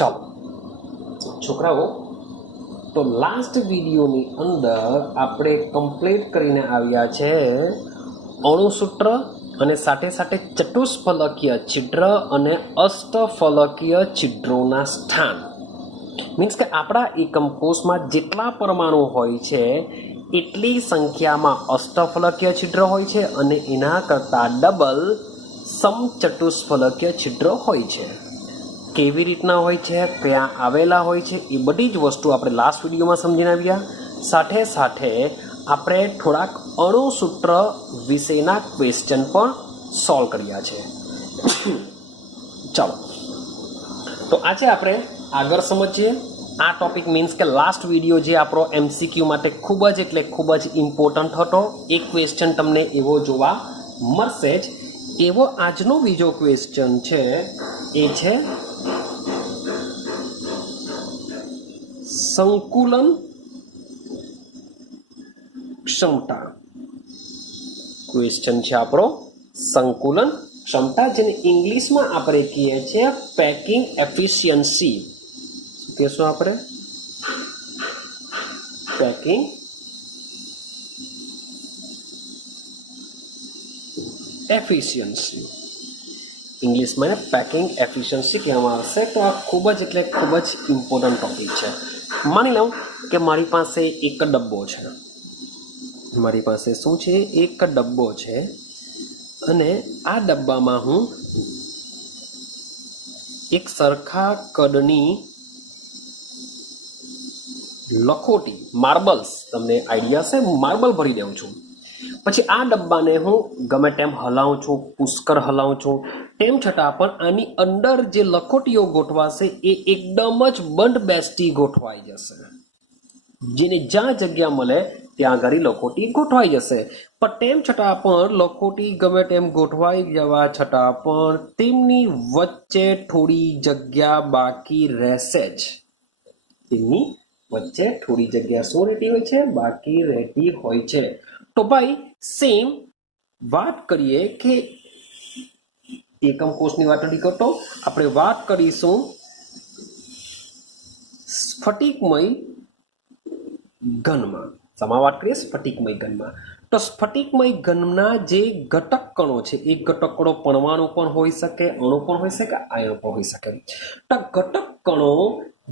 ચાલો છોકરાઓ, તો લાસ્ટ વિડીયોની અંદર આપણે કમ્પ્લીટ કરીને આવ્યા છે અણુસૂત્ર અને સાથે સાથે ચતુષ્ફલકીય છિદ્ર અને અષ્ટફલકીય છિદ્રોના સ્થાન. મીન્સ કે આપણા એકમ કોષમાં જેટલા પરમાણુ હોય છે એટલી સંખ્યામાં અષ્ટફલકીય છિદ્ર હોય છે અને એના કરતાં ડબલ સમચતુષ્ફલકીય છિદ્ર હોય છે. કેવી રીતના હોય છે, ક્યાં આવેલા હોય છે, એ બધી જ વસ્તુ આપણે લાસ્ટ વિડીયોમાં સમજીને આવ્યા. સાથે સાથે આપણે થોડાક અણુસૂત્ર વિશેના ક્વેશ્ચન પણ સોલ્વ કર્યા છે. ચાલો, તો આજે આપણે આગળ સમજીએ આ ટોપિક. મીન્સ કે લાસ્ટ વિડીયો જે આપણો MCQ માટે ખૂબ જ એટલે ખૂબ જ ઇમ્પોર્ટન્ટ હતો. એક ક્વેશ્ચન તમને એવો જોવા મળશે જ. એવો આજનો બીજો ક્વેશ્ચન છે, એ છે સંકુલન ક્ષમતા. ક્વેશ્ચન છે આપણો સંકુલન ક્ષમતા, જેને ઇંગ્લિશમાં આપણે કહીએ છીએ પેકિંગ એફિશિયન્સી. શું કહેશું આપણે? Packing efficiency. ઇંગ્લિશમાં પેકિંગ એફિશિયન્સી કહેવામાં આવશે. તો આ ખૂબ જ એટલે ખૂબ જ ઇમ્પોર્ટન્ટ ટોપિક છે. માની લઉં કે મારી પાસે એક ડબ્બો છે. મારી પાસે શું છે? એક ડબ્બો છે અને આ ડબ્બામાં હું એક સરખા કદની લખોટી, માર્બલ્સ, તમને આઈડિયા છે, માર્બલ ભરી દઉં છું. પછી આ ડબ્બાને હું ગમે તેમ હલાવું છું, પુષ્કળ હલાવું છું, તેમ છતાં પણ આની અંદર જે લખોટીઓ ગોઠવાશે એ એકદમ જ બંધ બેસતી ગોઠવાઈ જશે. જેને જ્યાં જગ્યા મળે ત્યાં આગળ લખોટી ગોઠવાઈ જશે. પણ તેમ છતાં પણ લખોટી ગમે તેમ ગોઠવાઈ જવા છતાં પણ તેમની વચ્ચે થોડી જગ્યા બાકી રહેશે જ. તેમની વચ્ચે થોડી જગ્યા શું રહેતી હોય છે? બાકી રહેતી હોય છે. તો ભાઈ સેમ વાત કરીએ કે એકમ કોષની વાત નથી કરતો, આપણે વાત કરીશું સ્ફટિકમય ઘનમાં. શેમાં વાત કરીએ? સ્ફટિકમય ઘનમાં. તો સ્ફટિકમય ઘનના જે ઘટક કણો છે એ ઘટક કણો પરમાણુ પણ હોઈ શકે, અણુ પણ હોઈ શકે, આયન પણ હોઈ શકે. તો ઘટક કણો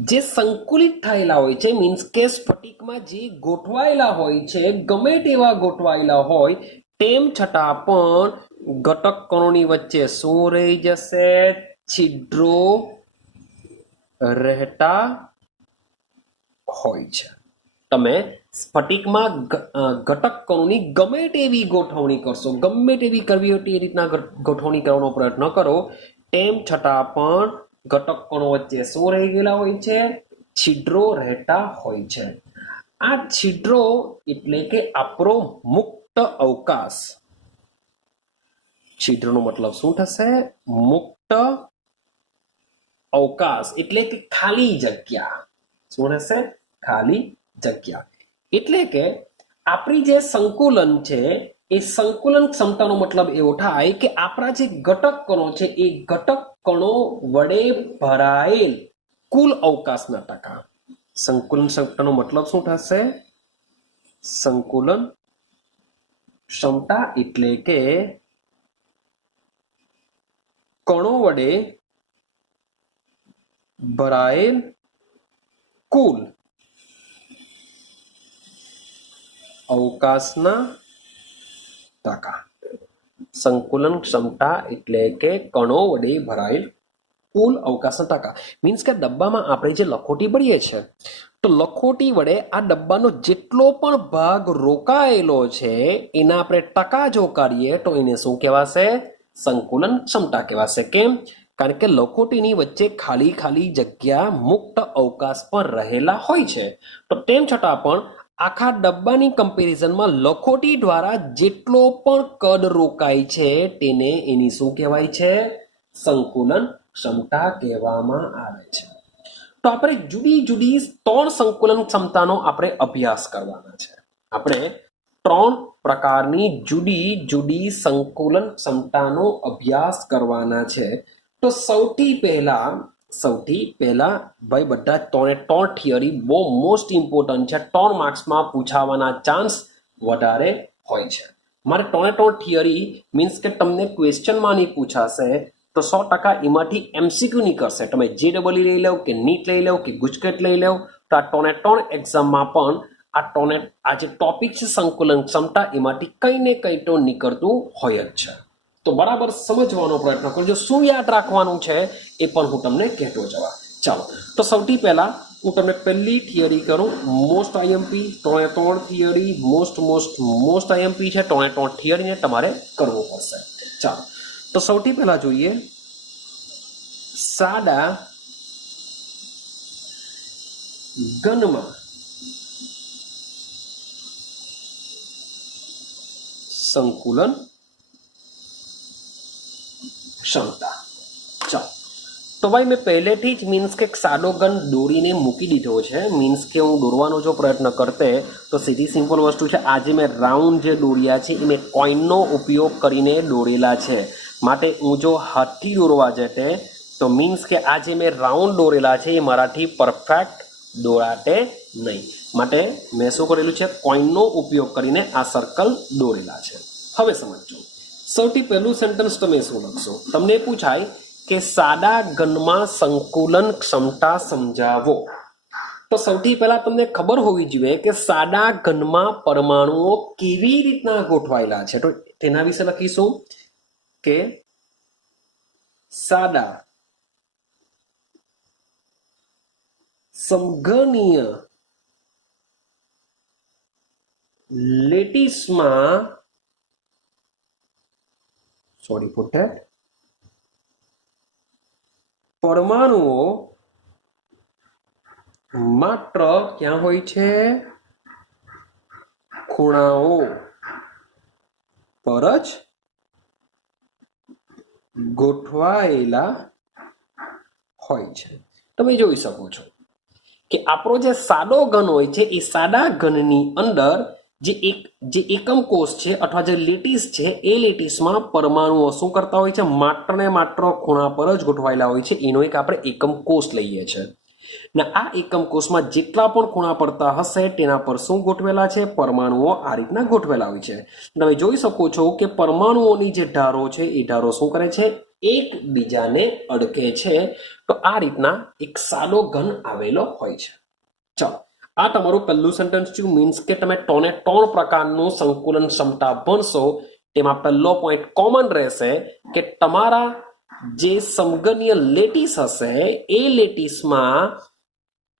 જે સંકુલિત થયેલા હોય છે, મીન્સ કે સ્ફટિકમાં જે ગોઠવાયેલા હોય છે, ગમે તેવા ગોઠવાયેલા હોય, તેમ છતાં પણ ઘટક કણોની વચ્ચે શું રહી જશે? છિદ્રો રહેતા હોય છે. તમે સ્ફટિકમાં ઘટક કણોની ગમે તેવી ગોઠવણી કરશો, ગમે તેવી કરવી હોય તે રીતના ગોઠવણી કરવાનો પ્રયત્ન કરો, તેમ છતાં પણ ઘટક કણો વચ્ચે શું રહી ગયેલા હોય છે? છિદ્રો રહેતા હોય છે. આ છિદ્રો એટલે કે આપણો મુક્ત અવકાશ. છિદ્રનો મતલબ શું થશે? મુક્ત અવકાશ એટલે કે ખાલી જગ્યા. શું રહેશે? ખાલી જગ્યા. એટલે કે આપણી જે સંકુલન છે એ સંકુલન ક્ષમતાનો મતલબ એવો થાય કે આપણા જે ઘટક કણો છે એ ઘટક કણો વડે ભરાયેલ કુલ અવકાશના ટકા. સંકુલન ક્ષમતાનો મતલબ શું થશે? સંકુલન ક્ષમતા એટલે કે કણો વડે ભરાયેલ કુલ અવકાશના ટકા. સંકુલન ક્ષમતા એટલે કે કણો વડે ભરાયેલ કુલ અવકાશના ટકા. મીન્સ કે ડબ્બામાં આપણે જે લખોટી ભરીએ છીએ, તો લખોટી વડે આ ડબ્બાનો જેટલો પણ ભાગ રોકાયેલો છે એના આપણે ટકા જો કાઢીએ તો એને શું કહેવાશે? સંકુલન ક્ષમતા કહેવાશે. કેમ? કારણ કે લખોટીની વચ્ચે ખાલી ખાલી જગ્યા, મુક્ત અવકાશ પર રહેલા હોય છે. તો તેમ છતાં પણ આખા ડબ્બાની કમ્પેરિઝનમાં લખોટી દ્વારા જેટલો પણ કદ રોકાય છે તેને એની શું કહેવાય છે? સંકુલન ક્ષમતા કહેવામાં આવે છે. તો આપણે જુદી જુદી 3 સંકુલન ક્ષમતાનો આપણે અભ્યાસ કરવાના છે. આપણે 3 પ્રકારની જુદી જુદી સંકુલન ક્ષમતાનો અભ્યાસ કરવાના છે. તો સૌથી પહેલા સૌથી પહેલા ભાઈ બધા ત્રણે ત્રણ થિયરી બહુ મોસ્ટ ઇમ્પોર્ટન્ટ છે, 3 માર્ક્સમાં પૂછાવાના ચાન્સ વધારે હોય છે. મારે ત્રણે ત્રણ થિયરી મીન્સ કે તમને ક્વેશ્ચનમાં નહીં પૂછાશે તો 100% એમાંથી એમસીક્યુ નહીં કરશે. તમે JEE લઈ લો કે નીટ લઈ લો કે ગુજકેટ લઈ લો તો આ ત્રણે ત્રણ એક્ઝામમાં પણ આ જે ટોપિક છે સંકુલન ક્ષમતા એમાંથી કંઈ ને કંઈ તો નીકળતું હોય જ છે. તો બરાબર સમજવાનો પ્રયત્ન કરજો. શું યાદ રાખવાનું છે એ પણ હું તમને કહેતો જવા. ચાલો, તો સૌથી પહેલા હું તમને પહેલી થિયરી કરું. મોસ્ટ આઈએમપી, ત્રણે ત્રણ થિયરી મોસ્ટ આઈએમપી છે. ત્રણે ત્રણ થિયરીને તમારે કરવું પડશે. ચાલો, તો સૌથી પહેલા જોઈએ સાદા ઘનમાં સંકુલન ક્ષમતા. ચાલો, તો ભાઈ મેં પહેલેથી જ મીન્સ કે સાદો ઘન દોરીને મૂકી દીધો છે. મીન્સ કે હું દોરવાનો જો પ્રયત્ન કરતે તો સીધી સિમ્પલ વસ્તુ છે. આજે મેં રાઉન્ડ જે દોર્યા છે એ મેં કોઈનનો ઉપયોગ કરીને દોરેલા છે. માટે હું જો હાથથી દોરવા જતે તો મીન્સ કે આજે મેં રાઉન્ડ દોરેલા છે એ મારાથી પરફેક્ટ દોરાતે નહીં. માટે મેં શું કરેલું છે, કોઈનનો ઉપયોગ કરીને આ સર્કલ દોરેલા છે. હવે સમજો, સૌથી પહેલું સેન્ટેન્સ તમે શું લખશો? તમને પૂછાય કે સાદા ઘનમાં સંકુલન ક્ષમતા સમજાવો. તો સૌથી પહેલા તમને ખબર હોવી જોઈએ કે સાદા ઘનમાં પરમાણુઓ કેવી રીતના ગોઠવાયેલા છે. તો તેના વિશે લખીશું કે સાદા સમઘનીય લેટીસમાં પરમાણુઓ માત્ર ક્યાં હોય છે? ખૂણાઓ પર જ ગોઠવાયેલા હોય છે. તમે જોઈ શકો છો કે આપણો જે સાદો ઘન હોય છે એ સાદા ઘનની અંદર જે એકમ કોષ છે અથવા જે લેટીસ છે એ લેટીસમાં પરમાણુઓ શું કરતા હોય છે? માત્ર ને માત્ર ખૂણા પર જ ગોઠવાયેલા હોય છે. એનો એક આપણે એકમ કોષ લઈએ છીએ. ને આ એકમ કોષમાં જેટલા પણ ખૂણા પડતા હશે તેના પર શું ગોઠવેલા છે? પરમાણુઓ આ રીતના ગોઠવેલા હોય છે. તમે જોઈ શકો છો કે પરમાણુઓની જે ધારો છે એ ધારો શું કરે છે? એકબીજાને અડકે છે. તો આ રીતના એક સાદો ઘન આવેલો હોય છે. ચાલો, આ તમારું પહેલું સેન્ટેન્સ થયું. મીન્સ કે તમે ત્રણે ત્રણ પ્રકારનું સંકુલન ક્ષમતા ભણશો તેમાં પહેલો પોઈન્ટ કોમન રહેશે કે તમારા જે સમઘનીય લેટીસ હશે એ લેટીસમાં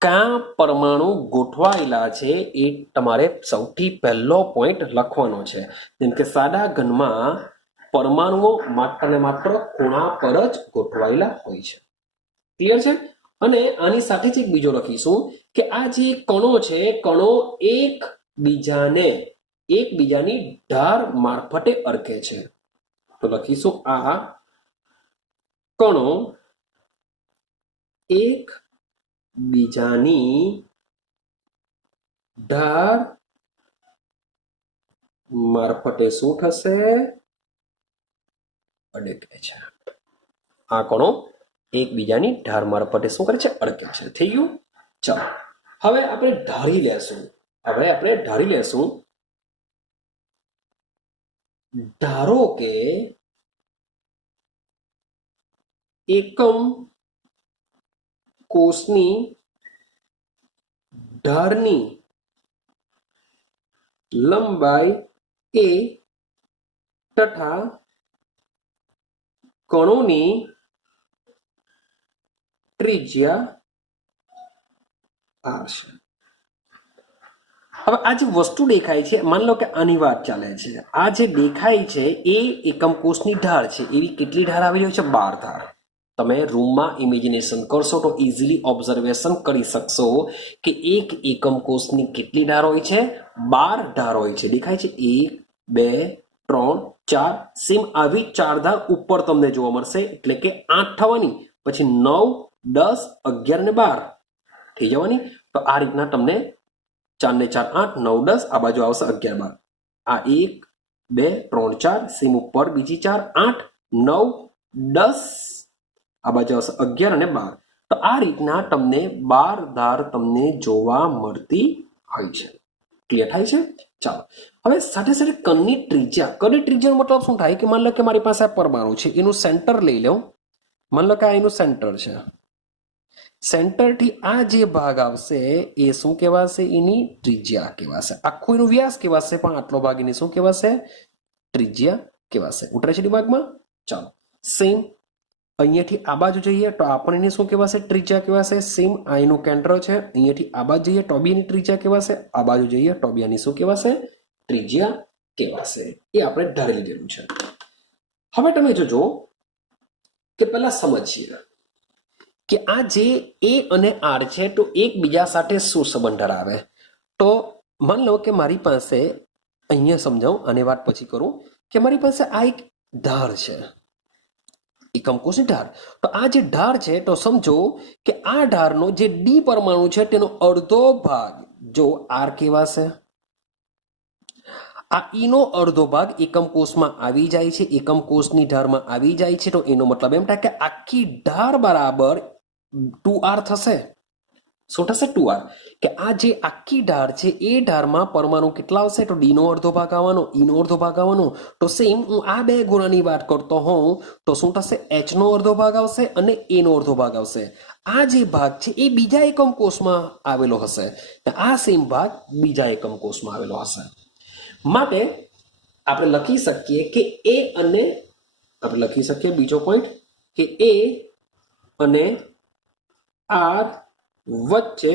કયા પરમાણુ ગોઠવાયેલા છે એ તમારે સૌથી પહેલો પોઈન્ટ લખવાનો છે. જેમ કે સાદા ઘનમાં પરમાણુઓ માત્ર ને માત્ર ખૂણા પર જ ગોઠવાયેલા હોય છે. ક્લિયર છે? અને આની સાથે જ એક બીજો લખીશું કે આ જે કણો છે, કણો એકબીજાની ધાર મારફતે અડકે છે. તો લખીશું આ કણો એકબીજાની ધાર મારફતે શું થશે? અડકે છે. આ કણો એકબીજાની ધાર મારફતે શું કરે છે? અડકે છે. થઈ ગયું? ચાલો, હવે આપણે ધારી લેશું. ધારો કે એકમ કોષની ધારની લંબાઈ a તથા કણોની ત્રિજ્યા r છે. હવે આ જે વસ્તુ દેખાય છે, માની લો કે આની વાત ચાલે છે. આ જે દેખાય છે એ એકમ કોષની ધાર છે. એવી કેટલી ધાર આવી રહી છે? 12 ધાર. તમે રૂમમાં ઇમેજિનેશન કરશો તો ઇઝીલી ઓબ્ઝર્વેશન કરી શકશો કે એક એકમ કોષની કેટલી ધાર હોય છે? 12 ધાર હોય છે. દેખાય છે? 1 2 3 4. સેમ આવી 4 ધાર ઉપર તમને જોવા મળશે. એટલે કે 8 થવાની, પછી 9 10 11 ને 12 થઈ જવાની. તો આ રીતના તમને 4 ને 4 8 9 10 આ બાજુ આવશે 11 12. આ 1 2 3 4 સેમ ઉપર બીજી 4 8 9 10 આ બાજુ આવશે 11 અને 12. તો આ રીતના તમને 12 ધાર તમને જોવા મળતી હોય છે. ક્લિયર થાય છે? ચાલો હવે સાથે સાથે કણની ત્રિજ્યાનો મતલબ શું થાય કે માન લો કે મારી પાસે આ પરમાણુ છે, એનું સેન્ટર લઈ લઉં. માન લો કે આ એનું સેન્ટર છે. સેન્ટરથી આ જે ભાગ આવશે એ શું કહેવાશે? એની ત્રિજ્યા કહેવાશે. આખું એનું વ્યાસ કહેવાશે, પણ આટલો ભાગ એની શું કહેવાશે? ત્રિજ્યા કહેવાશે. ઉતરે છે દિમાગમાં? ચાલો સેમ અહીંયાથી આ બાજુ જઈએ તો આપણને શું કહેવાશે? ત્રિજ્યા કહેવાશે. સેમ આ એનું કેન્દ્ર છે, અહીંયાથી આ બાજુ જઈએ તો બી એની ત્રિજ્યા કહેવાશે, આ બાજુ જઈએ તો બી આની શું કહેવાશે? ત્રિજ્યા કહેવાશે. એ આપણે ધારી લીધેલું છે. હવે તમે જોજો કે પહેલા સમજીએ કે આ જે એ અને આર છે તો એકબીજા સાથે શું સંબંધ ધરાવે. તો માન લો કે મારી પાસે અહીંયા સમજાવું, આને વાત પછી કરું, કે મારી પાસે આ એક ધાર છે, એકમ કોષની ધાર. તો આ જે ધાર છે તો સમજો કે આ ધારનો જે ડી પરમાણુ છે તેનો અડધો ભાગ જો આર કહેવાશે. આ ઈનો અડધો ભાગ એકમ કોષમાં આવી જાય છે, એકમ કોષની ધારમાં આવી જાય છે. તો એનો મતલબ એમ થાય કે આખી ધાર બરાબર 2r થશે. શું થશે? 2r. કે આ જે આખી ધાર છે એ ધારમાં પરમાણુ કેટલા આવશે? તો ડી નો અડધો ભાગ આવવાનો, ઈ નો અડધો ભાગ આવવાનો. તો સેમ હું આ બે ગુણાની વાત કરતો હોઉં તો શું થશે? એચ નો અડધો ભાગ આવશે અને એ નો અડધો ભાગ આવશે. આ જે ભાગ છે એ બીજા એકમ કોષમાં આવેલો હશે, આ સેમ ભાગ બીજા એકમ કોષમાં આવેલો હશે. માટે આપણે લખી શકીએ કે એ અને આપણે લખી શકીએ બીજો પોઈન્ટ કે એ અને આર વચ્ચે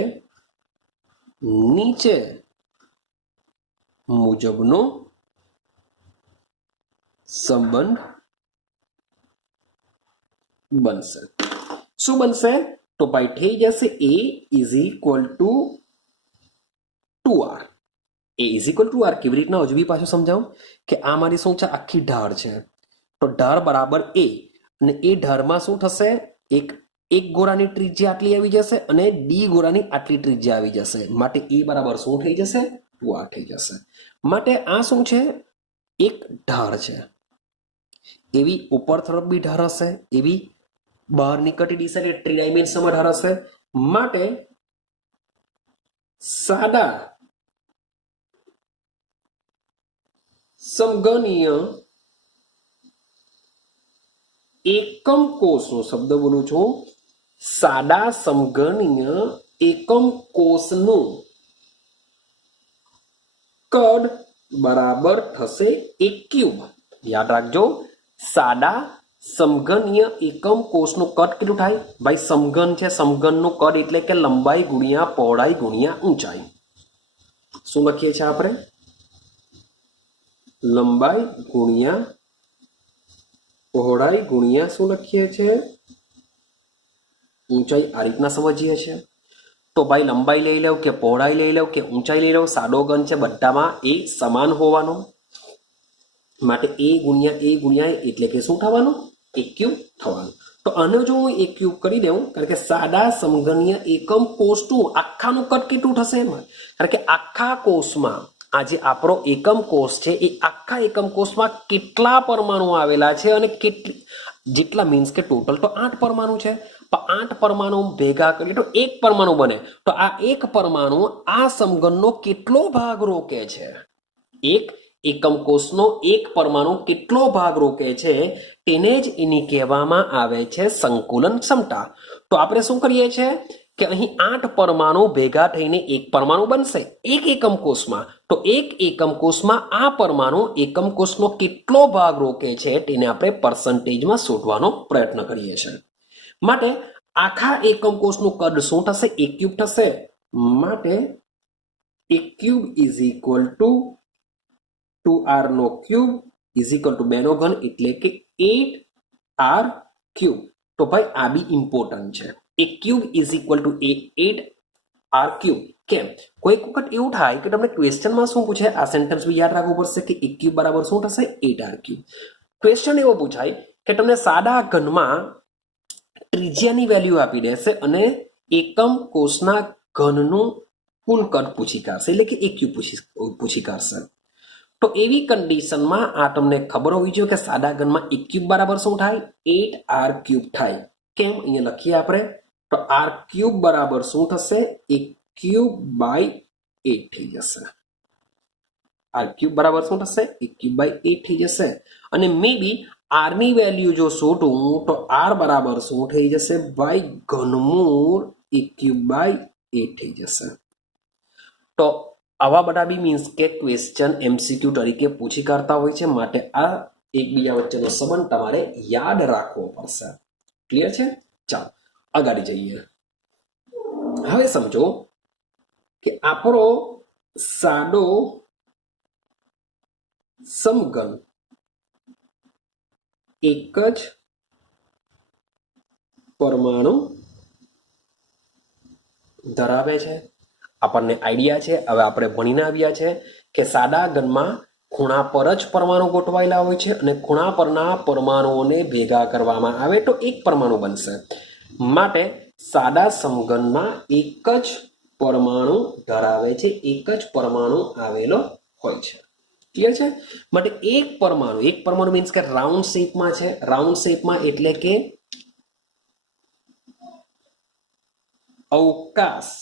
નીચે મુજબનો સંબંધ બનશે. શું બનશે? તો ભાઈ થઈ જશે a is equal to 2r. A is equal to r કેવી રીતના? હજુ બી પાછું સમજાવું કે આ મારી શું છે? આખી ઢાળ છે. તો ઢાળ બરાબર એ, અને એ ઢાળમાં શું થશે? એક ગોળાની ત્રિજ્યા આટલી આવી જશે અને ડી ગોળાની આટલી ત્રિજ્યા આવી જશે. માટે એ બરાબર શું થઈ જશે? 2r થઈ જશે. માટે આ શું છે? એક ઢાળ છે. એવી ઉપર તરફ બી ઢાળ હશે, એવી બહાર નીકળતી દિશા કે ત્રિડાયમેન્શનમાં ઢાળ હશે. માટે સાદા સમઘનીય એકમ કોષનો શબ્દ બોલું છું, સાદા સમઘનીય એકમ કોષનું કદ બરાબર થશે એક ક્યુબ. યાદ રાખજો, સાદા સમઘનીય એકમ કોષનું કદ કેટલું થાય? ભાઈ સમઘન છે, સમઘનનું કદ એટલે કે લંબાઈ ગુણ્યા પહોળાઈ ગુણ્યા ઊંચાઈ. શું લખીએ છીએ આપણે? લંબાઈ ગુણ્યા પહોળાઈ ગુણ્યા શું લખીએ છીએ? ઊંચાઈ. આ રીતના સમજીએ છીએ. તો ભાઈ લંબાઈ લઈ લઉં કે પહોળાઈ લઈ લઉં કે ઊંચાઈ લઈ લઉં, સાદો ગણ છે, બધામાં એ સમાન હોવાનો. માટે એ ગુણ્યા એટલે કે શું થવાનું? એક ક્યુબ થવાનું. તો આને જો હું એક ક્યુબ કરી દઉં, કારણ કે સાદા સમઘનીય એકમ કોષનું આખાનું કદ કેટલું થશે? કારણ કે આખા કોષમાં આજે આપણો એકમ કોષ છે, એ આખા એકમ કોષમાં કેટલા પરમાણુ આવેલા છે અને જેટલા મીન્સ કે ટોટલ તો 8 પરમાણુ છે. 8 પરમાણુ ભેગા કરીએ તો એક પરમાણુ બને. તો આ એક પરમાણુ આ સમઘનનો કેટલો ભાગ રોકે છે? એક એકમ કોષનો એક પરમાણુ કેટલો ભાગ રોકે છે તેને જ એની કહેવામાં આવે છે સંકુલન ક્ષમતા. તો આપણે શું કરીએ છીએ કે અહીં 8 પરમાણુ ભેગા થઈને એક પરમાણુ બનશે એક એકમ કોષમાં. તો એક એકમ કોષમાં આ પરમાણુ એકમ કોષનો કેટલો ભાગ રોકે છે તેને આપણે પર્સન્ટેજમાં શોધવાનો પ્રયત્ન કરીએ છીએ. માટે આખા એકમ કોષનું કદ શું થશે? એક ક્યુબ થશે. માટે એક cube is equal to 2r નો ક્યુબ ઇઝ ઇક્વલ ટુ 2 નો ઘન એટલે કે 8r ક્યુબ. તો ભાઈ આ બી ઇમ્પોર્ટન્ટ છે. એક cube is equal two 8r cube. કેમ? કોઈક વખત એવું થાય કે તમને ક્વેશ્ચનમાં શું પૂછે, આ સેન્ટેન્સ બી યાદ રાખવું પડશે કે એક ક્યુબ બરાબર શું થશે? 8r cube. ક્વેશ્ચન એવો પૂછાય કે તમને સાદા ઘનમાં ત્રિજ્યાની વેલ્યુ આપી દેશે અને એકમ કોષના ઘનનું કુલ કદ પૂછી કાઢશે, એટલે કે એક ક્યુબ પૂછી કાઢશે. તો એવી કન્ડિશનમાં આ તમને ખબર હોવી જોઈએ કે સાદા ઘનમાં એક ક્યુબ બરાબર શું થાય? 8r ક્યુબ થાય. કેમ? અહીંયા લખીએ આપણે. તો આર ક્યુબ બરાબર શું થશે? એ ક્યુબ બાય 8 થઈ જશે. આર ક્યુબ બરાબર શું થશે? એ ક્યુબ બાય 8 થઈ જશે. અને મે બી આર ની વેલ્યુ જો શોધું તો આર બરાબર શું થઈ જશે ભાઈ? ઘનમૂળ એ ક્યુબ બાય 8 થઈ જશે. તો આવા બધા બી મીન્સ કે ક્વેશ્ચન એમસીક્યુ તરીકે પૂછી કાઢતા હોય છે, માટે આ એકબીજા વચ્ચેનો સંબંધ તમારે યાદ રાખવો પડશે. ક્લિયર છે? ચાલો આગળ જઈએ. હવે સમજો કે આપણો સાદો સમઘન એક જ પરમાણુ ધરાવે છે. આપણને આઈડિયા છે, હવે આપણે ભણીને આવ્યા છે કે સાદા ઘનમાં ખૂણા પર જ પરમાણુ ગોઠવાયેલા હોય છે અને ખૂણા પરના પરમાણુઓને ભેગા કરવામાં આવે તો એક પરમાણુ બનશે. માટે સાદા સમઘનમાં એક જ પરમાણુ ધરાવે છે, એક જ પરમાણુ આવેલો હોય છે. ક્લિયર છે? માટે એક પરમાણુ મીન્સ કે રાઉન્ડ શેપમાં છે. રાઉન્ડ શેપમાં એટલે કે અવકાશ,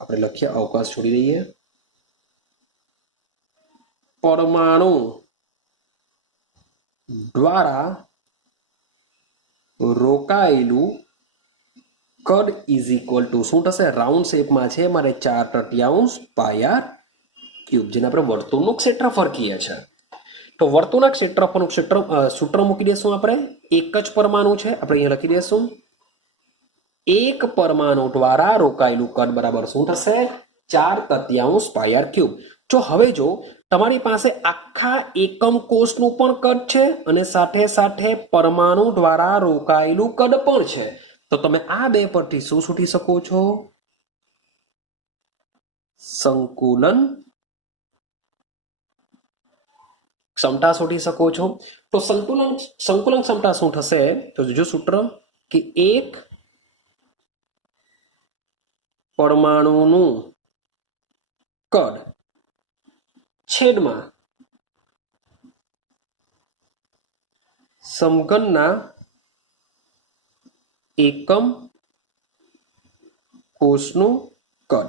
આપણે લખીએ અવકાશ છોડી દઈએ. પરમાણુ દ્વારા રોકાયેલું કદ ઇઝ ઇક્વલ ટુ શું થશે? રાઉન્ડ શેપમાં છે મારે 4/3 પાય આર ક્યુબ, જેને આપણે વર્તુળનું ક્ષેત્રફળ કહીએ છીએ. તો વર્તુળના ક્ષેત્રફળનું સૂત્ર મૂકી દઈશું આપણે. એક જ પરમાણુ છે, આપણે અહીંયા લખી દઈશું એક પરમાણુ દ્વારા રોકાયેલું કદ બરાબર શું થશે? 4/3 પાય આર ક્યુબ. હવે જો તમારી પાસે આખા એકમ કોષનું પણ કદ છે અને સાથે સાથે પરમાણુ દ્વારા રોકાયેલું કદ પણ છે, તો તમે આ બે પરથી શું શોધી શકો છો? સંકુલન ક્ષમતા શોધી શકો છો. તો સંકુલન ક્ષમતા શું થશે? તો જો સૂત્ર કે એક પરમાણુનું કદ છેદમાં સમઘનના એકમ કોષનું કદ.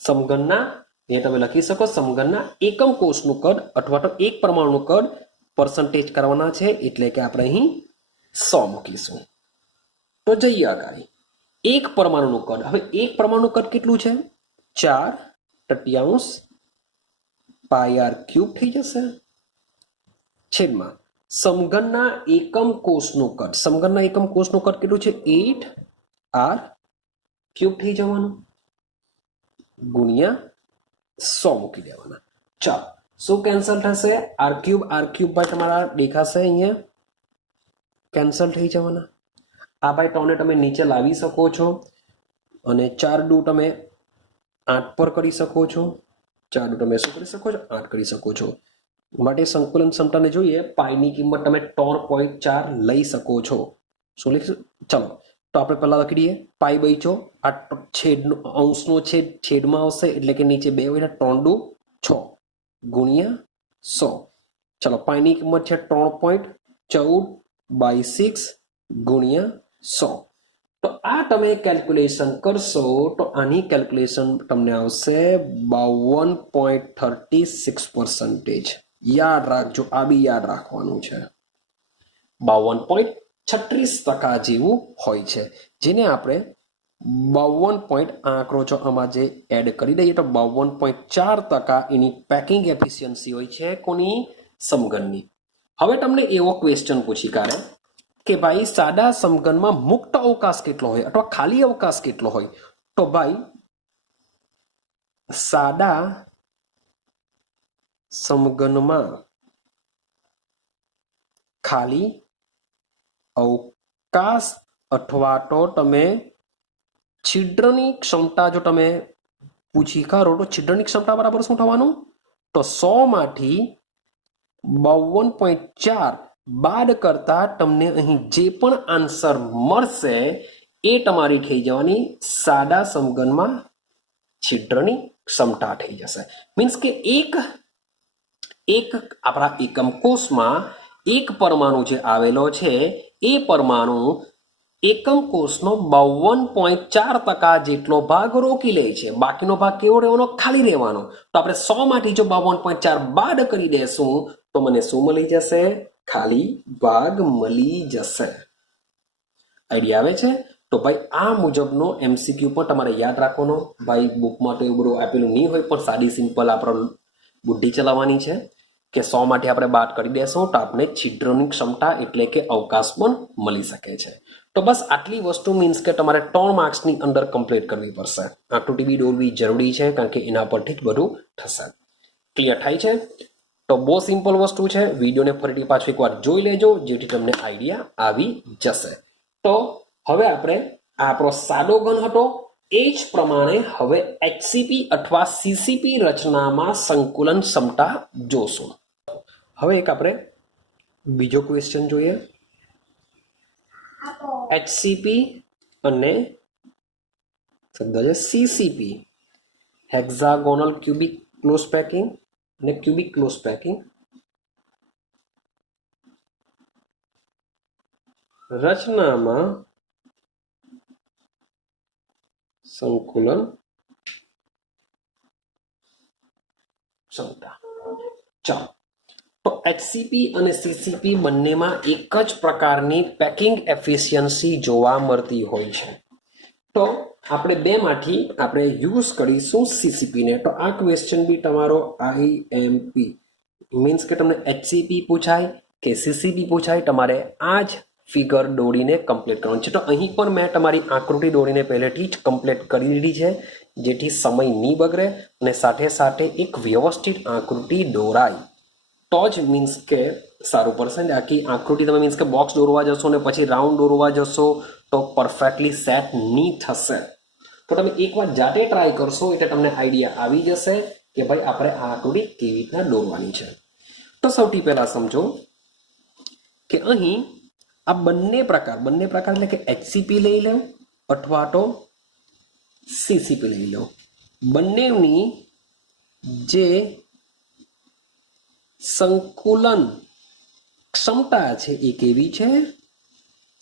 સમઘનના એ તમે લખી શકો સમઘનના એકમ કોષનું કદ અથવા તો એક પરમાણુનું કદ પર્સન્ટેજ કરવાના છે, એટલે કે આપણે અહીં 100 મૂકીશું. તો જઈએ આગળ. એક પરમાણુનું કદ, હવે એક પરમાણુનું કદ કેટલું છે? 4/3 પાય આર ક્યુબ થઈ જશે છેદમાં સમઘનના એકમ કોષનું કદ. સમઘનના એકમ કોષનું કદ કેટલું છે? 8 આર ક્યુબ થઈ જવાનું ગુણ્યા 100 મૂકી દેવાના. ચાલો શું કેન્સલ થશે? આર ક્યુબ ભાઈ તમારા દેખાશે અહીંયા કેન્સલ થઈ જવાના. આ ભાઈ ત્રણને તમે નીચે લાવી શકો છો અને 4 દુ તમે 8 પર કરી શકો છો. 4 દુ તમે શું કરી શકો છો? 8 કરી શકો છો. માટે સંકુલન ક્ષમતાને જોઈએ, પાઈની કિંમત તમે 3.4 લઈ શકો છો. શું લખીશું? ચાલો તો આપણે પહેલા લખી દઈએ પાઈ બચ્યો, આ છેદનો અંશનો છેદ છેદમાં આવશે એટલે કે નીચે 2 હોય 3 દુ 6 ગુણ્યા 100. ચાલો પાઈની કિંમત છે 3.14/6 ગુણ્યા 100. તો આ તમે કેલ્ક્યુલેશન કરશો તો આની કેલ્ક્યુલેશન તમને આવશે 52.36%. યાદ રાખજો, આ બી યાદ રાખવાનું છે. 52.36% જેવું હોય છે, જેને આપણે 52 આંકડો છો આમાં જે એડ કરી દઈએ તો 52.4% એની પેકિંગ એફિશિયન્સી હોય છે. કોની? સમઘનની. હવે તમને એવો ક્વેશ્ચન પૂછી કાઢે કે ભાઈ સાદા સમઘનમાં મુક્ત અવકાશ કેટલો હોય અથવા ખાલી અવકાશ કેટલો હોય? તો ભાઈ સાદા સમઘનમાં ખાલી અવકાશ અથવા તો તમે છિદ્રની ક્ષમતા જો તમે પૂછી કરો તો છિદ્રની ક્ષમતા બરાબર શું થવાનું? તો 100 માંથી 52.4 બાદ કરતા તમને અહીં જે પણ આન્સર મળશે એ તમારી થઈ જવાની સાદા સમઘનમાં છિદ્રની ક્ષમતા થઈ જશે. મીન્સ કે એક આપણા એકમ કોષમાં એક પરમાણુ જે આવેલો છે એ પરમાણુ એકમ કોષનો 52.4% જેટલો ભાગ રોકી લે છે. બાકીનો ભાગ કેવો રહેવાનો? ખાલી રહેવાનો. તો આપણે 100 માંથી જો 52.4 બાદ કરી દેશું તો મને શું મળી જશે? ખાલી ભાગ મળી જશે. આઈડિયા આવે છે? તો ભાઈ આ મુજબનો MCQ પણ તમારે યાદ રાખવાનો. ભાઈ બુકમાં તો એવું બધું આપેલું નહીં હોય, પણ સાદી સિમ્પલ આપણે બુદ્ધિ ચલાવવાની છે કે 100 માટે આપણે બાદ કરી દેશું તો આપણે છિદ્રની ક્ષમતા એટલે કે અવકાશ પણ મળી શકે છે. તો બસ આટલી વસ્તુ મીન્સ કે તમારે 3 માર્ક્સની અંદર કમ્પ્લીટ કરવી પડશે. આકૃતિ બી દોરવી જરૂરી છે કારણ કે એના પરથી જ બધું થશે. ક્લિયર થાય છે? તો બહુ સિમ્પલ વસ્તુ છે. વિડીયોને ફરીથી પાછું એકવાર જોઈ લેજો જેથી તમને આઈડિયા આવી જશે. તો હવે આપણે આપણો સાદો ઘન હતો એ જ પ્રમાણે હવે HCP અથવા CCP રચનામાં સંકુલન ક્ષમતા જોશું. હવે એક આપણે બીજો ક્વેશ્ચન જોઈએ. HCP અને શબ્દ છે CCP, hexagonal cubic close packing અને ક્યુબિક ક્લોઝ પેકિંગ રચનામાં સંકુલન ક્ષમતા. ચાલો, તો HCP અને CCP બંનેમાં એક જ પ્રકારની પેકિંગ એફિશિયન્સી જોવા મળતી હોય છે. તો આપણે બેમાંથી આપણે યુઝ કરીશું CCP ને. તો આ ક્વેશ્ચન બી તમારો IMP મીન્સ કે તમને HCP પૂછાય કે CCP પૂછાય, તમારે આ જ ફિગર દોરીને કમ્પ્લીટ કરવાનું છે. તો અહીં પણ મેં તમારી આકૃતિ દોરીને પહેલેથી જ કમ્પ્લીટ કરી દીધી છે જેથી સમય નહીં બગડે અને સાથે સાથે એક વ્યવસ્થિત આકૃતિ દોરાય તો જ મીન્સ કે સારું પડશે. ને આખી આકૃતિ તમે મીન્સ કે બોક્સ દોરવા જશો ને પછી રાઉન્ડ દોરવા જશો તો પરફેક્ટલી સેટ નહીં થશે. તો તમે એકવાર જાતે ટ્રાય કરશો એટલે તમને આઈડિયા આવી જશે કે ભાઈ આપણે આ આકૃતિ કેવી રીતના દોરવાની છે. તો સૌથી પહેલા સમજો કે અહીં આ બંને પ્રકાર એટલે કે HCP લઈ લો અથવા તો CCP લઈ લો, બંનેની જે સંકુલન ક્ષમતા છે એ કેવી છે?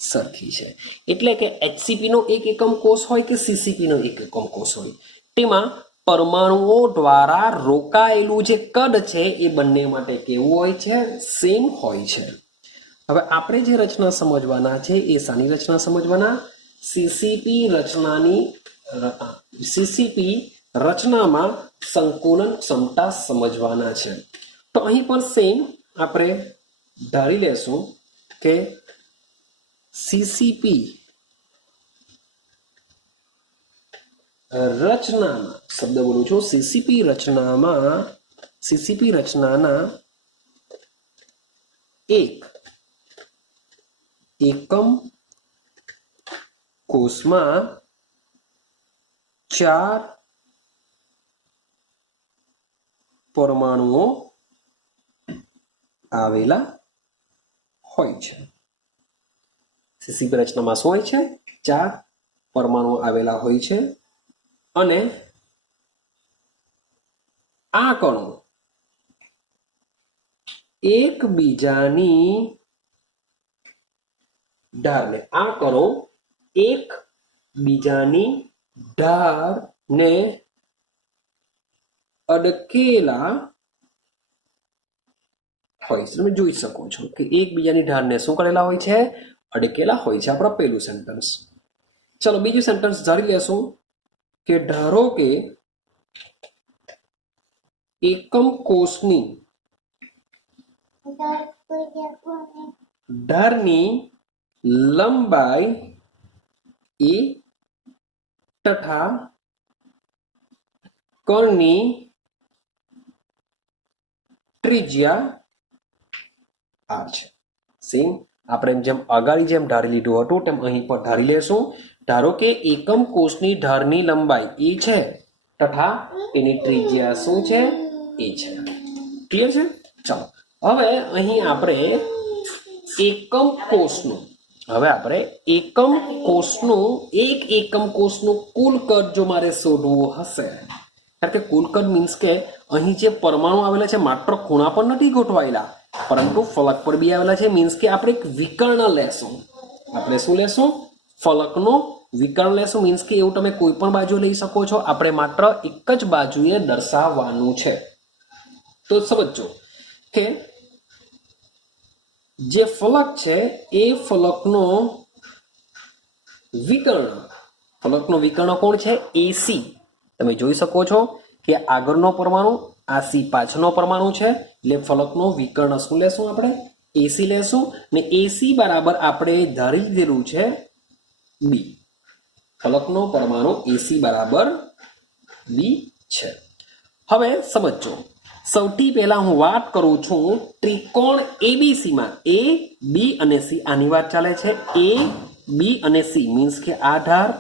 સરખી છે. એટલે કે HCP નો એક એકમ કોષ હોય કે CCP નો એક એકમ કોષ હોય, તેમાં પરમાણુઓ દ્વારા રોકાયેલું જે કદ છે એ બંને માટે કેવું હોય છે? સેમ હોય છે. હવે આપણે જે રચના સમજવાના છે એ શાની રચના સમજવાના? CCP રચનામાં સંકુલન ક્ષમતા સમજવાના છે. તો અહીં પણ સેમ આપણે ધારી લેશું કે CCP રચનામાં, શબ્દ બોલું છું, CCP રચનાના એક એકમ કોષમાં 4 પરમાણુઓ આવેલા હોય છે. CCP રચનામાં શું હોય છે? 4 પરમાણુઓ આવેલા હોય છે અને આ કણો એકબીજાની ઢારને અડકેલા હોય છે. તમે જોઈ શકો છો કે એકબીજાની ઢારને શું કરેલા હોય છે? અડકેલા હોય છે. આપણા પહેલું સેન્ટેન્સ. ચલો બીજું સેન્ટેન્સ ધારી લેશું કે ધારો કે એકમ કોષની ધારની લંબાઈ એ તથા કણની ત્રિજ્યા r છે. સેમ આપણે જેમ અગાડી જેમ ધારી લીધું હતું તેમ અહીં પણ ધારી લેશું. ધારો કે એકમ કોષની ધારની લંબાઈ એ છે તથા એની ત્રિજ્યા શું છે? એ છે. ક્લિયર છે? ચાલો હવે અહીં આપણે એકમ કોષનું કુલ કદ જો મારે શોધવું હશે, કારણ કે કુલ કદ મીન્સ કે અહીં જે પરમાણુ આવેલા છે માત્ર ખૂણા પર નથી ગોઠવાયેલા પરંતુ ફલક પર બી આવેલા છે. મીન્સ કે આપણે એક વિકર્ણ લેશું. આપણે શું લેશું? ફલકનો વિકર્ણ લેશું, મીન્સ કે એવું તમે કોઈ પણ બાજુ લઈ શકો છો, આપણે માત્ર એક જ બાજુએ દર્શાવવાનું છે. તો સમજો કે જે ફલક છે એ ફલકનો વિકર્ણ કોણ છે? એસી. તમે જોઈ શકો છો કે આગળનો પરમાણુ આ સી પાછળનો પરમાણુ છે, એટલે ફલકનો વિકર્ણ શું લેશું? આપણે એસી લેશું. ને એસી બરાબર આપણે ધારી લીધેલું છે બી. ફલકનો પરમાણુ એસી બરાબર બી છે. હવે સમજો, સૌથી પહેલા હું વાત કરું છું ત્રિકોણ એબીસી માં. એ બી અને સી આની વાત ચાલે છે. એ બી અને સી મીન્સ કે આ ધાર,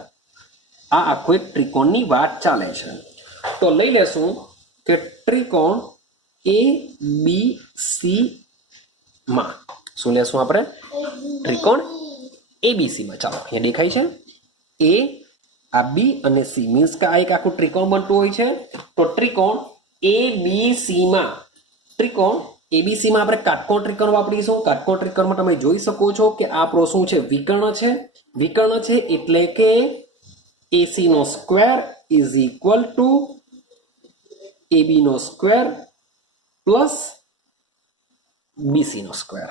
આ આખો એક ત્રિકોણની વાત ચાલે છે. તો લઈ લેશું કે ત્રિકોણ એ બી સી માં શું લેશું આપણે? ત્રિકોણ એબીસી માં. ચાલો અહીંયા દેખાય છે એ, આ બી અને સી મીન્સ કે આ એક આખું ત્રિકોણ બનતું હોય છે. તો ત્રિકોણ એબીસી માં, ત્રિકોણ એબીસી માં આપણે કાટકોણ ત્રિકોણ વાપરીશું. કાટકોણ ત્રિકોણમાં તમે જોઈ શકો છો કે આ પ્રો શું છે? વિકર્ણ છે. વિકર્ણ છે એટલે કે એસી નો square is equal to AB નો સ્ક્વેર પ્લસ બીસી નો સ્ક્વેર.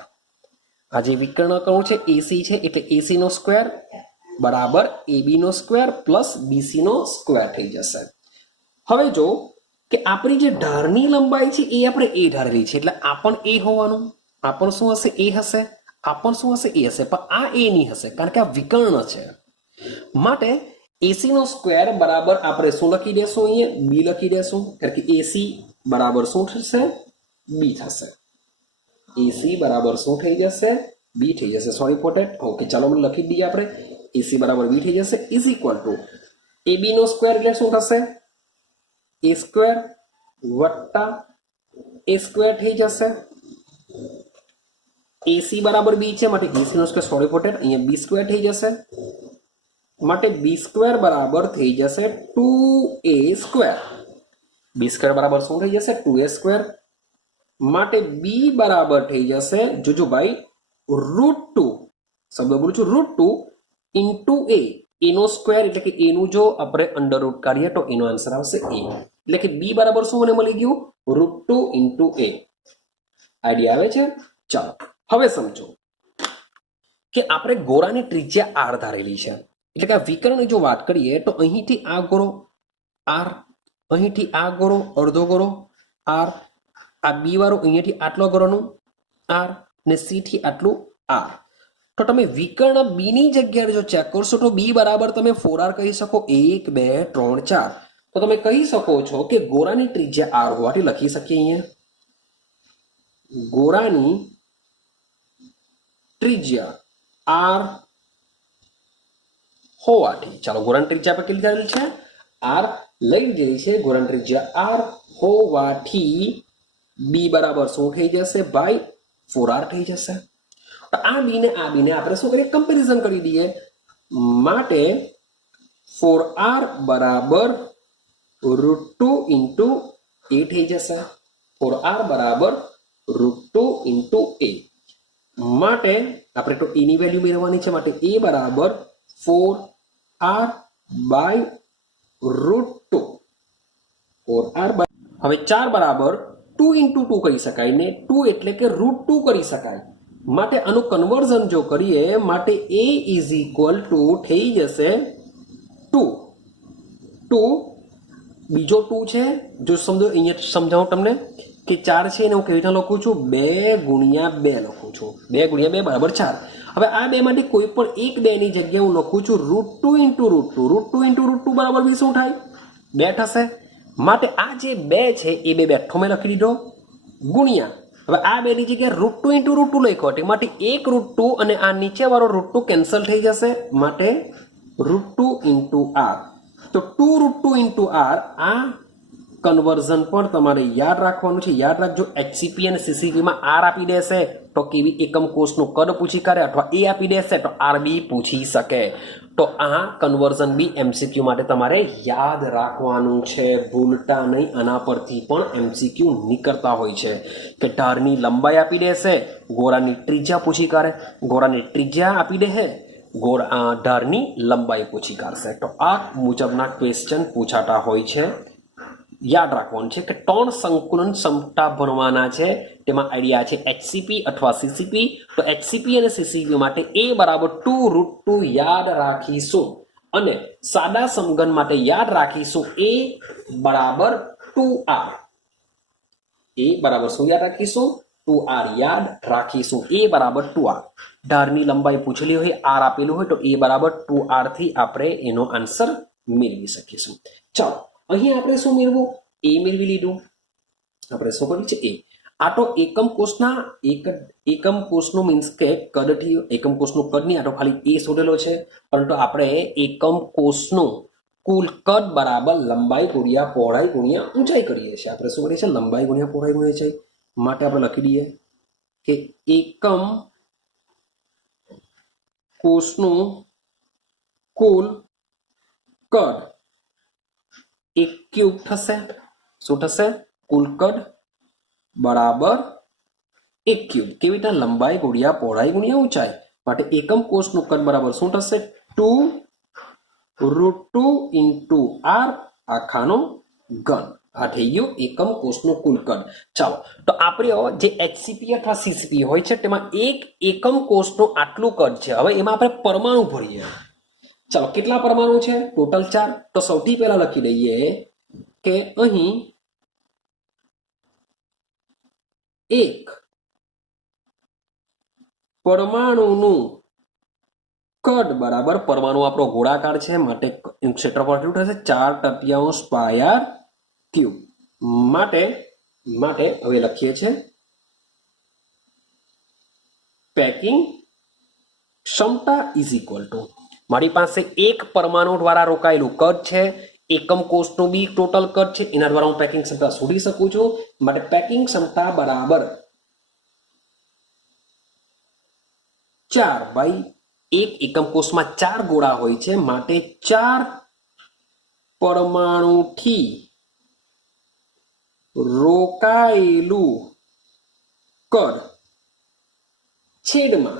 આ જે વિકર્ણ કણું છે એસી છે એટલે એસી નો સ્ક્વેર બરાબર એબી નો સ્ક્વેર પ્લસ બીસી નો સ્ક્વેર થઈ જશે. હવે જો કે આપણી જે ધારની લંબાઈ છે એ આપણે એ ધારેલી છે, એટલે આ પણ એ હોવાનું. આ પણ શું હશે? એ હશે. આ પણ શું હશે? એ હશે. પણ આ એ નહીં હશે કારણ કે આ વિકર્ણ છે. માટે એસી નો સ્ક્વેર બરાબર આપણે શું લખી દેશું? અહીંયા બી લખી દેશું, કારણ કે એસી બરાબર શું થશે? બી થશે. એસી બરાબર શું થઈ જશે? બી થઈ જશે. Sorry for that. ઓકે, ચાલો લખી દઈએ આપણે. એસી બરાબર બી થઈ જશે ઇઝ ઇક્વલ ટુ એબી નો સ્ક્વેર એટલે શું થશે? એ સ્ક્વેર વત્તા એ સ્ક્વેર થઈ જશે. એસી બરાબર બી છે માટે એસી નો સ્ક્વેર, સોરી ફોર ધેટ, અહીંયા બી સ્ક્વેર થઈ જશે. માટે બી સ્ક્વેર બરાબર થઈ જશે 2a સ્ક્વેર. બી સ્ક્વેર બરાબર શું થઈ જશે? 2a square. માટે બી બરાબર થઈ જશે, જોજો ભાઈ, √2, શબ્દ બોલું છું √2 ઇન્ટુ એ. એનો સ્ક્વેર એટલે કે એનું જો આપણે અંડર રૂટ કાઢીએ તો એનો આન્સર આવશે એ. એટલે કે બી બરાબર શું મને મળી ગયું? √2 ઇન્ટુ એ. આઈડિયા આવે છે? ચાલો હવે સમજો કે આપણે ગોળાની ત્રિજ્યા આર ધારેલી છે. એટલે કે આ વિકર્ણની જો વાત કરીએ તો અહીંથી આ ગોળો આર, અહીંથી આ ગોળો અડધો ગોળો આર, આ બી વાળું અહીંયાથી આટલો ગોળોનું આર ને સી થી આટલું આર. તો તમે વિકર્ણ બી ની જગ્યાએ જો ચેક કરશો તો બી બરાબર તમે 4r કહી શકો. 1 2 3 4. તો તમે કહી શકો છો કે ગોળાની ત્રિજ્યા આર હોવાથી લખી શકીએ અહીંયા ગોળાની ત્રિજ્યા આર હોવાથી. ચાલો ગોળાની ત્રિજ્યા આપણે કેટલી લીધેલી છે? આર લઈ લીધેલી છે. ગોળાની ત્રિજ્યા આર હોવાથી બી બરાબર શું થઈ જશે ભાઈ? 4r થઈ જશે. તો આ બી ને આપણે શું કરીએ? કમ્પેરિઝન કરી દઈએ. માટે 4r બરાબર √2 ઇન્ટુ એ થઈ જશે. 4r બરાબર √2 ઇન્ટુ એ. માટે આપણે તો એની વેલ્યુ મેળવવાની છે. માટે એ બરાબર 4r બાય √2. 4r હવે 4 બરાબર 2 ઇન્ટુ 2 કરી શકાય ને 2 એટલે કે √2 કરી શકાય. માટે આનું કન્વર્ઝન જો કરીએ માટે a ઇઝ ઇક્વલ ટુ થઈ જશે 2. બીજો 2 છે, જો સમજો અહીંયા સમજાવું તમને કે 4 છે એને હું કેવી રીતે લખું છું? 2 ગુણ્યા 2 લખું છું. 2 ગુણ્યા 2 બરાબર 4. હવે આ બે માંથી કોઈ પણ એક 2 ની જગ્યાએ હું લખું છું √2 ઇન્ટુ √2 ઇન્ટુ √2 બરાબર બી શું થાય? 2 થશે. માટે આ જે 2 છે એ બે બેઠો મેં લખી દીધો ગુણ્યા. હવે આ બે ની જગ્યાએ √2 ઇન્ટુ √2 લખ્યો એટલે માટે એક √2 અને આ નીચે વાળો √2 કેન્સલ થઈ જશે. માટે √2 ઇન્ટુ આર. તો 2 √2 ઇન્ટુ આર. આ કન્વર્ઝન પણ તમારે યાદ રાખવાનું છે. યાદ રાખજો, એચસીપી અને સીસીપી માં આર આપી દેશે તો કેવી એકમ કોષનું કદ પૂછી કરે, અથવા એ આપી દેશે તો આરબી પૂછી શકે. તો આ કન્વર્ઝન બી એમસીક્યુ માટે તમારે યાદ રાખવાનું છે, ભૂલતા નહીં. આના પરથી પણ એમસીક્યુ નીકળતા હોય છે કે ધારની લંબાઈ આપી દેશે, ગોળાની ત્રિજ્યા પૂછી કરે, ગોળાની ત્રિજ્યા આપી દે, ઢારની લંબાઈ પૂછી કાઢશે. તો આ મુજબના ક્વેશ્ચન પૂછાતા હોય છે. યાદ રાખવાનું છે કે 3 સંકુલન ક્ષમતા ભણવાના છે. તેમાં આઈડિયા છે એચસીપી અથવા સીસીપી. તો એચસીપી અને સીસીપી માટે a બરાબર 2√2 યાદ રાખીશું અને સાદા સમઘન માટે યાદ રાખીશું a બરાબર 2r. a બરાબર શું યાદ રાખીશું? 2r યાદ રાખીશું. a બરાબર 2r. ઢારની લંબાઈ પૂછેલી હોય, r આપેલું હોય, તો a બરાબર 2r થી આપણે એનો આન્સર મેળવી શકીશું. ચાલો, અહીં આપણે શું મેળવું? a મેળવી લીધું. આપણે શું કર્યું છે? a. આ તો એકમ કોષનો મીન્સ કે કદથી એકમ કોષનું કદ નહીં, આ તો ખાલી a શોધેલો છે. પરંતુ આપણે એકમ કોષનું કુલ કદ બરાબર લંબાઈ ગુણ્યા પહોળાઈ ગુણ્યા ઊંચાઈ કરીએ છીએ. આપણે શું કરીએ છીએ? લંબાઈ ગુણ્યા પહોળાઈ ગુણ્યા ઊંચાઈ. માટે આપણે લખી દઈએ કે એકમ કોષનું કુલ કદ 1 થશે. શું થશે? કુલ કદ બરાબર 1. કેવી રીતે? લંબાઈ ગુણ્યા પહોળાઈ ગુણ્યા ઊંચાઈ. માટે એકમ કોષનું કદ બરાબર શું થશે? 2√2 r આખાનો ઘન. આ થઈ ગયું એકમ કોષનું કુલ કદ. ચાલો, તો આપણે જે એચસીપી અથવા સીસીપી હોય છે તેમાં એક એકમ કોષનું આટલું કદ છે. હવે એમાં આપણે પરમાણુ ભરીએ. ચાલો, કેટલા પરમાણુ છે? ટોટલ 4. તો સૌથી પહેલા લખી દઈએ કે અહીં એક પરમાણુનું કદ બરાબર, પરમાણુ આપણો ગોળાકાર છે માટે ક્ષેત્રફળ કેટલું થશે? 4/3 પાય ક્યુબ. માટે હવે લખીએ છીએ પેકિંગ ક્ષમતા ઇઝ ઇક્વલ ટુ, મારી પાસે એક પરમાણુ દ્વારા રોકાયેલું કદ છે, એકમ કોષનું બી ટોટલ કદ છે, એના દ્વારા હું પેકિંગ ક્ષમતા શોધી શકું છું. માટે પેકિંગ ક્ષમતા બરાબર 4/, એક એકમ કોષમાં 4 ગોળા હોય છે માટે 4 પરમાણુથી રોકાયેલું કદ છેદમાં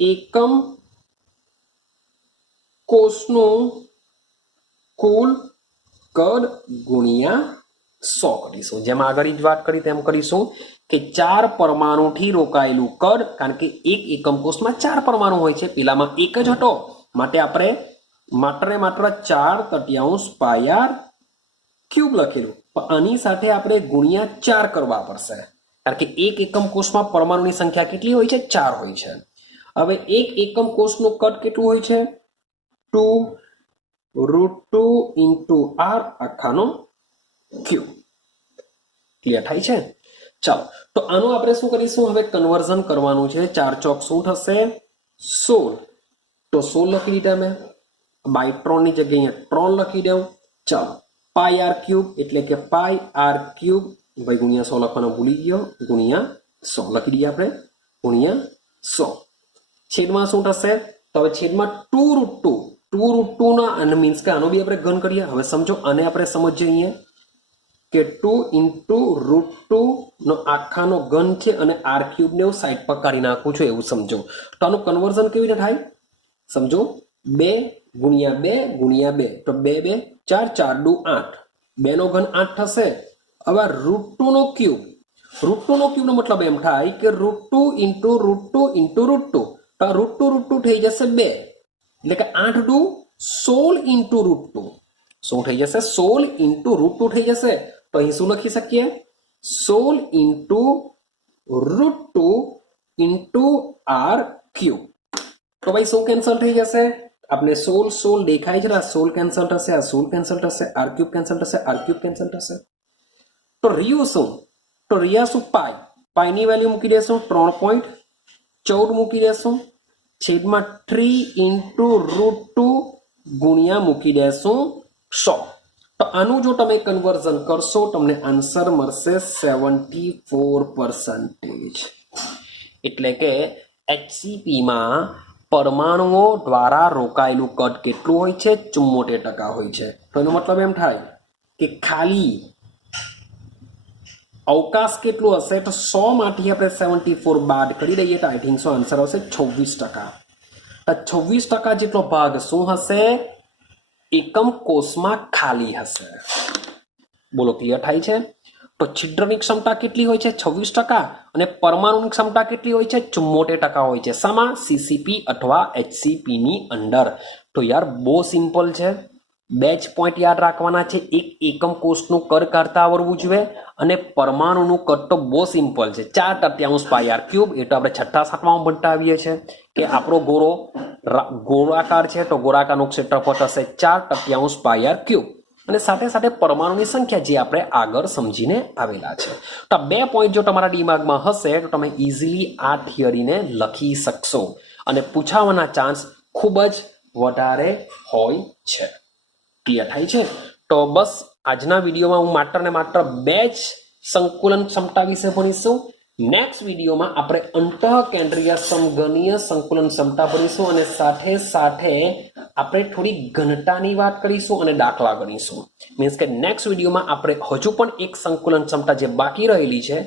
એકમ કોષનું કુલ કદ ગુણ્યા 100 કરીશું. જેમ આગળ જ વાત કરી તેમ કરીશું કે 4 પરમાણુથી રોકાયેલું કદ, કારણ કે એક એકમ કોષમાં 4 પરમાણુ હોય છે, પેલામાં એક જ હતો માટે આપણે માત્ર 4/3 પાય ક્યુબ લખેલું. પણ આની સાથે આપણે ગુણ્યા 4 કરવા પડશે, કારણ કે એક એકમ કોષમાં પરમાણુની સંખ્યા કેટલી હોય છે? 4 હોય છે. હવે એક એકમ કોષનું કદ કેટલું હોય છે? 2√2 r આખાનો ક્યુબ. ક્લિયર થાય છે? ચાલો, તો આનું આપણે શું કરીશું? હવે કન્વર્ઝન કરવાનું છે. 4 ચોક શું થશે? 16. તો 16 લખી દીધા મેં. બાય 3 ની જગ્યાએ 3 લખી દઉં. ચાલો, પાય r ક્યુબ એટલે કે પાય r ક્યુબ, ભાઈ ગુણ્યા 100 લખવાનો ભૂલી ગયો, ગુણ્યા 100 લખી દઈએ આપણે, ગુણ્યા 100. છેદમાં શું થશે? તો હવે છેદમાં 2√2 ના, અને મીન્સ કે આનો બી આપણે ઘન કરીએ. હવે સમજો, આને આપણે સમજીએ અહીંયા કે 2 × √2 આખાનો ઘન છે અને r ક્યુબ ને હું સાઈડ પર કાઢી નાખું છું એવું સમજો. તો આનું કન્વર્ઝન કેવી રીતે થાય? સમજો, 2 × 2 × 2, તો 2 2 4, 4 2 8, 2 નો ઘન 8 થશે. હવે √2 નો ક્યુબ, √2 નો ક્યુબ નો મતલબ એમ થાય કે √2 × √2 × √2, તો √2 થઈ જશે 2, એટલે કે 8 × 16 × √2. શું થઈ જશે? 16 × √2 થઈ જશે. તો અહીં શું લખી શકીએ? 16 × √2 r ક્યુબ. તો ભાઈ શું કેન્સલ થઈ જશે? આપણે 16 દેખાય છે, આ 16 કેન્સલ થશે, આ 16 કેન્સલ થશે, r ક્યુબ કેન્સલ થશે, r ક્યુબ કેન્સલ થશે. તો રિયું શું? તો રિયા શું? પાય. પાયની વેલ્યુ મૂકી દેશું 3.14 મૂકી દેશું, છેદમાં 3 × √2 ગુણ્યા મૂકી દેશું 100. તો આનું જો તમે કન્વર્ઝન કરશો તમને આન્સર મળશે 74%. એટલે કે એચસીપીમાં પરમાણુઓ દ્વારા રોકાયેલું કદ કેટલું હોય છે? 74% હોય છે. તો એનો મતલબ એમ થાય કે ખાલી અવકાશ કેટલું હશે? તો 100 માંથી આપણે 74 બાદ કરી દઈએ તો આઈ થિંક સો આન્સર આવશે 26%. 26% જેટલો ભાગ શું હશે? એકમ કોષમાં ખાલી હશે. બોલો, ક્લિયર થાય છે? તો છિદ્રની ક્ષમતા કેટલી હોય છે? 26%. અને પરમાણુની ક્ષમતા કેટલી હોય છે? 74% હોય છે. શામાં? સીસીપી અથવા એચસીપી ની અંદર. તો યાર બહુ સિમ્પલ છે. 2 જ પોઈન્ટ યાદ રાખવાના છે. એક, એકમ કોષનું કદ કાઢતા આવડવું જોઈએ, અને પરમાણુનું કદ તો બહુ સિમ્પલ છે, 4/3 પાઈ આર ક્યુબ. એ તો આપણે 6ઠ્ઠા 7મામાં ભણતા આવીએ છીએ કે આપણો ગોળાકાર છે, તો ગોળાકારનું ક્ષેત્રફળ થશે 4/3 પાઈ આર ક્યુબ. અને સાથે સાથે પરમાણુની સંખ્યા જે આપણે આગળ સમજીને આવેલા છે. તો આ 2 પોઈન્ટ જો તમારા દિમાગમાં હશે તો તમે ઇઝીલી આ થિયરીને લખી શકશો, અને પૂછાવાના ચાન્સ ખૂબ જ વધારે હોય છે. ક્લિયર થાય છે? તો બસ આજના વિડીયોમાં હું માત્ર ને માત્ર 2 જ સંકુલન ક્ષમતા વિશે ભણીશું. નેક્સ્ટ વિડીયોમાં આપણે અંતઃકેન્દ્રીય સમઘનીય સંકુલન ક્ષમતા ભણીશું, અને સાથે સાથે આપણે થોડી ઘનતાની વાત કરીશું અને દાખલા ગણીશું. મીન્સ કે નેક્સ્ટ વિડીયોમાં આપણે હજુ પણ એક સંકુલન ક્ષમતા જે બાકી રહેલી છે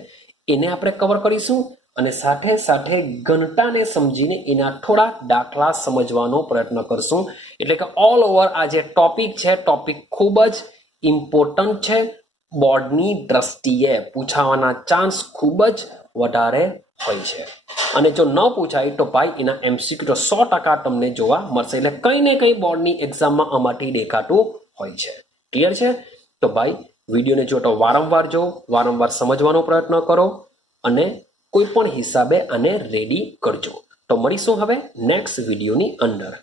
એને આપણે કવર કરીશું, અને સાથે સાથે ઘનતાને સમજીને એના થોડા દાખલા સમજવાનો પ્રયત્ન કરશું. એટલે કે ઓલ ઓવર આ જે ટોપિક છે, ટોપિક ખૂબ જ ઇમ્પોર્ટન્ટ છે. બોર્ડની દ્રષ્ટિએ પૂછાવાના ચાન્સ ખૂબ જ વધારે હોય છે, અને જો ન પૂછાય તો ભાઈ એના એમસીક્યુ તો 100% તમને જોવા મળશે. એટલે કંઈ ને કંઈ બોર્ડની એક્ઝામમાં આમાંથી દેખાતું હોય છે. ક્લિયર છે? તો ભાઈ વિડીયોને જો તો વારંવાર જો, વારંવાર સમજવાનો પ્રયત્ન કરો, અને કોઈ પણ હિસાબે આને રેડી કરજો. તો મળીશું હવે નેક્સ્ટ વિડીયોની અંદર.